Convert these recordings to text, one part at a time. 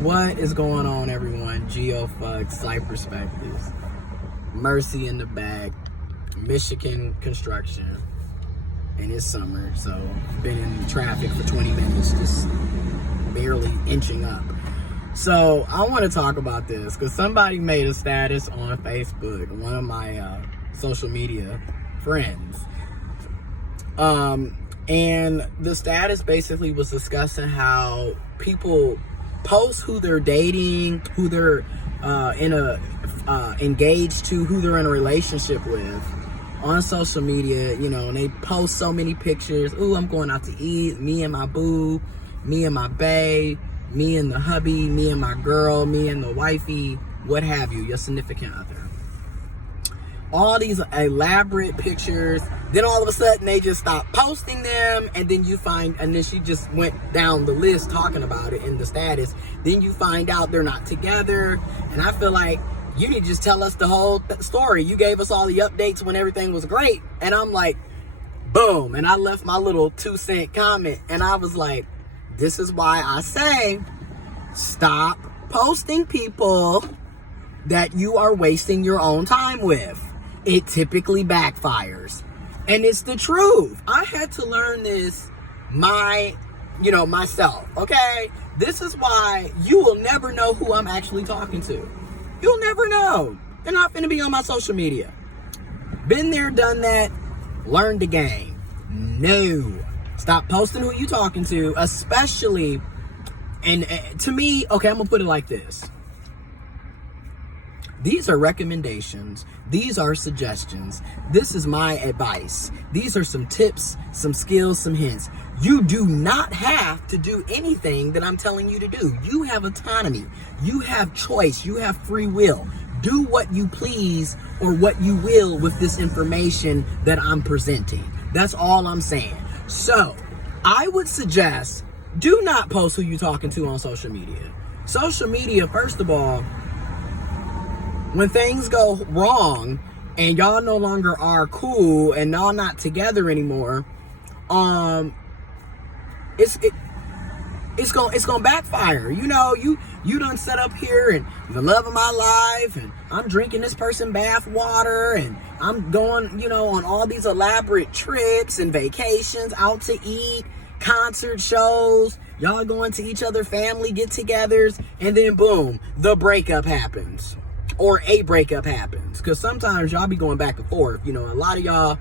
What is going on, everyone? Giofvcks, Site Perspectives. Mercy in the back. Michigan construction. And it's summer, so been in traffic for 20 minutes, just barely inching up. So I want to talk about this because somebody made a status on Facebook, one of my social media friends. And the status basically was discussing how people post who they're dating, who they're engaged to, who they're in a relationship with on social media, and they post so many pictures. Ooh, I'm going out to eat, me and my boo, me and my bae, me and the hubby, me and my girl, me and the wifey, what have you, your significant other. All these elaborate pictures, then all of a sudden they just stop posting them, and then she just went down the list talking about it in the status. Then you find out they're not together, and I feel like you need to just tell us the whole story. You gave us all the updates when everything was great, and I'm like, boom, and I left my little 2-cent comment, and I was like, this is why I say, stop posting people that you are wasting your own time with. It typically backfires. And it's the truth. I had to learn this myself, okay? This is why you will never know who I'm actually talking to. You'll never know. They're not finna be on my social media. Been there, done that, learned the game. No. Stop posting who you talking to, especially, and to me, okay, I'm gonna put it like this. These are recommendations. These are suggestions. This is my advice. These are some tips, some skills, some hints. You do not have to do anything that I'm telling you to do. You have autonomy. You have choice. You have free will. Do what you please or what you will with this information that I'm presenting. That's all I'm saying. So, I would suggest, do not post who you're talking to on social media. Social media, first of all, when things go wrong and y'all no longer are cool and y'all not together anymore, it's gonna backfire. You done set up here and the love of my life, and I'm drinking this person bath water, and I'm going, on all these elaborate trips and vacations, out to eat, concert shows, y'all going to each other family get-togethers, and then boom, the breakup happens. Or a breakup happens. Because sometimes y'all be going back and forth. A lot of y'all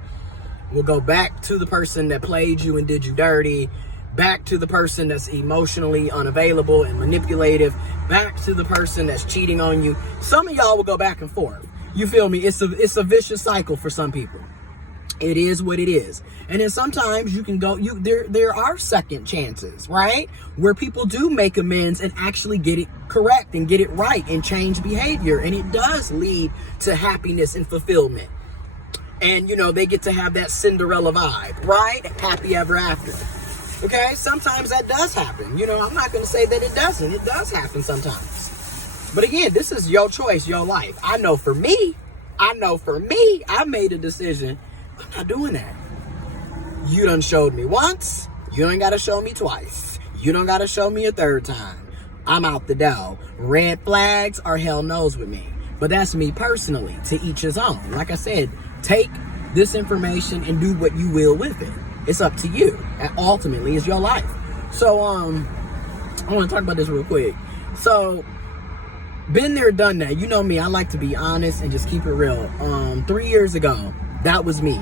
will go back to the person that played you and did you dirty, back to the person that's emotionally unavailable and manipulative, back to the person that's cheating on you. Some of y'all will go back and forth. You feel me? It's a vicious cycle for some people. It is what it is. And then sometimes you can go, there are second chances, right? Where people do make amends and actually get it correct and get it right and change behavior. And it does lead to happiness and fulfillment. And, they get to have that Cinderella vibe, right? Happy ever after. Okay? Sometimes that does happen. I'm not going to say that it doesn't. It does happen sometimes. But again, this is your choice, your life. I know for me, I made a decision. I'm not doing that. You done showed me once. You don't got to show me twice. You don't got to show me a third time. I'm out the door. Red flags are hell no's with me. But that's me personally. To each his own. Like I said, take this information and do what you will with it. It's up to you. And ultimately, it's your life. So, I want to talk about this real quick. So, been there, done that. You know me. I like to be honest and just keep it real. 3 years ago, that was me.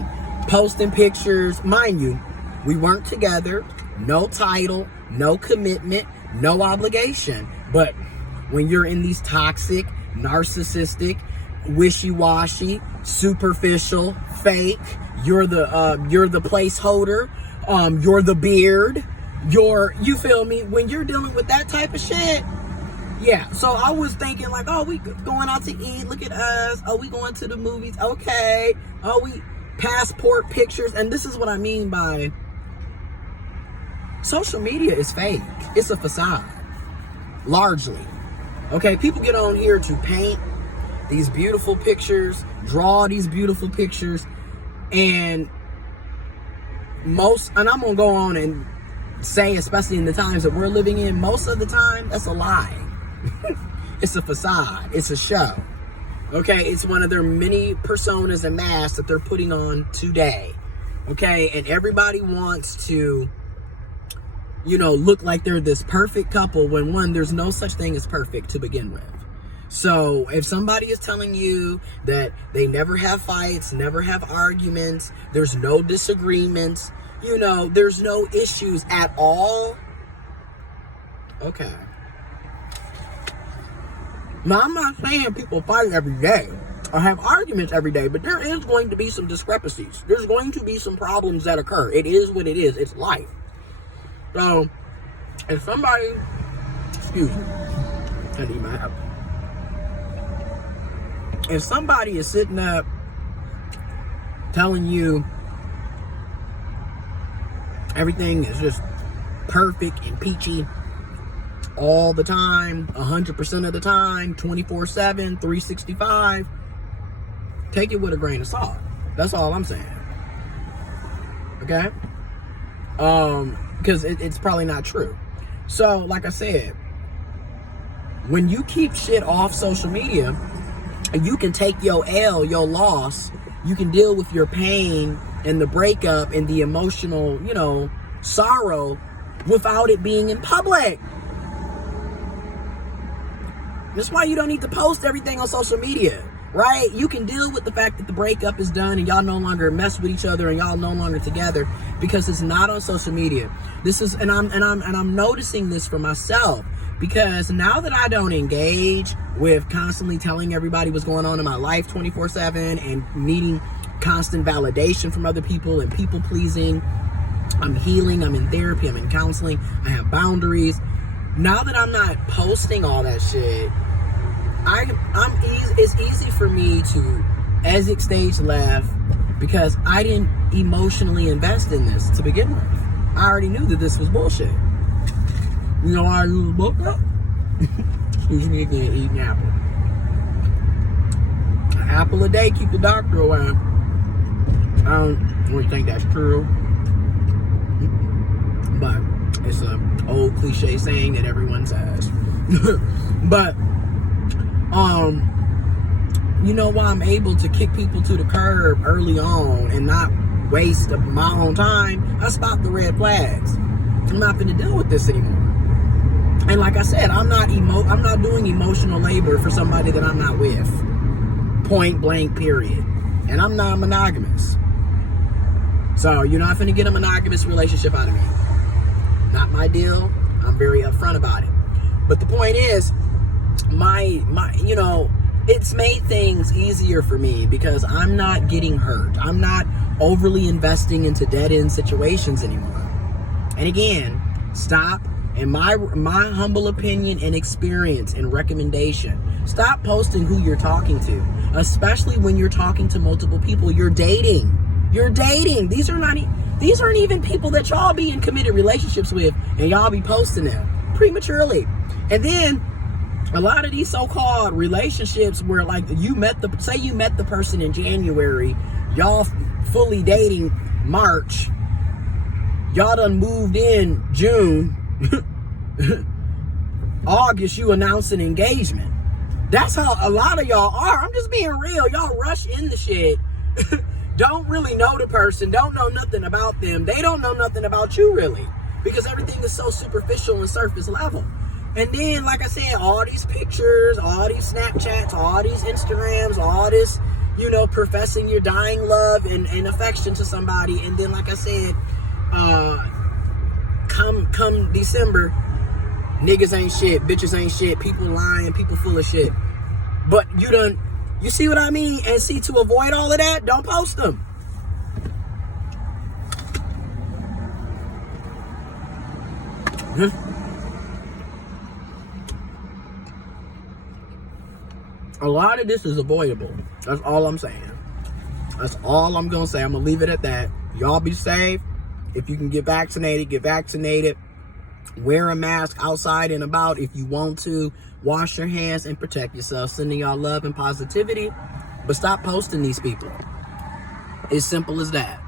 Posting pictures. Mind you, we weren't together. No title. No commitment. No obligation. But when you're in these toxic, narcissistic, wishy-washy, superficial, fake, you're the placeholder. You're the beard. You feel me? When you're dealing with that type of shit. Yeah, so I was thinking like, oh, we going out to eat, look at us. Oh, we going to the movies, okay. Oh, we passport pictures. And this is what I mean by social media is fake. It's a facade, largely. Okay, people get on here to paint these beautiful pictures, draw these beautiful pictures, and I'm going to go on and say, especially in the times that we're living in, most of the time, that's a lie. It's a facade. It's a show. Okay, it's one of their many personas and masks that they're putting on today. Okay, and everybody wants to, look like they're this perfect couple when, one, there's no such thing as perfect to begin with. So if somebody is telling you that they never have fights, never have arguments, there's no disagreements, there's no issues at all. Okay. Now, I'm not saying people fight every day or have arguments every day, but there is going to be some discrepancies. There's going to be some problems that occur. It is what it is. It's life. So, if somebody, excuse me, I need my help. If somebody is sitting up telling you everything is just perfect and peachy all the time, 100% of the time, 24/7, 365, take it with a grain of salt. That's all I'm saying. Okay? Because it's probably not true. So, like I said, when you keep shit off social media, you can take your L, your loss, you can deal with your pain and the breakup and the emotional, sorrow without it being in public. That's why you don't need to post everything on social media, right? You can deal with the fact that the breakup is done and y'all no longer mess with each other and y'all no longer together because it's not on social media. This is, and I'm noticing this for myself, because now that I don't engage with constantly telling everybody what's going on in my life 24/7 and needing constant validation from other people and people pleasing, I'm healing, I'm in therapy, I'm in counseling, I have boundaries. Now that I'm not posting all that shit, it's easy for me to exit stage left because I didn't emotionally invest in this to begin with. I already knew that this was bullshit. You know why I use a book up? Excuse me again, eating apple. An apple a day keep the doctor away. I don't really think that's true, but it's an old cliche saying that everyone says. But you know why I'm able to kick people to the curb early on and not waste my own time? I stopped the red flags. I'm not going to deal with this anymore. And like I said, I'm not doing emotional labor for somebody that I'm not with. Point blank, period. And I'm not monogamous. So you're not going to get a monogamous relationship out of me. Not my deal. I'm very upfront about it. But the point is, it's made things easier for me because I'm not getting hurt. I'm not overly investing into dead-end situations anymore. And again, stop. In my humble opinion and experience and recommendation, stop posting who you're talking to, especially when you're talking to multiple people. You're dating. These aren't even people that y'all be in committed relationships with, and y'all be posting them prematurely. And then a lot of these so-called relationships where, like, you met the person in January, y'all fully dating March, y'all done moved in June, August you announce an engagement. That's how a lot of y'all are. I'm just being real. Y'all rush into shit. Don't really know the person, don't know nothing about them. They don't know nothing about you, really, because everything is so superficial and surface level. And then, like I said, all these pictures, all these Snapchats, all these Instagrams, all this, professing your dying love and affection to somebody. And then, like I said, come December, niggas ain't shit, bitches ain't shit, people lying, people full of shit. But you see what I mean? And see, to avoid all of that, don't post them. A lot of this is avoidable. That's all I'm saying. That's all I'm gonna say. I'm gonna leave it at that. Y'all be safe. If you can get vaccinated, get vaccinated. Wear a mask outside and about if you want to. Wash your hands and protect yourself. Sending y'all love and positivity. But stop posting these people. It's simple as that.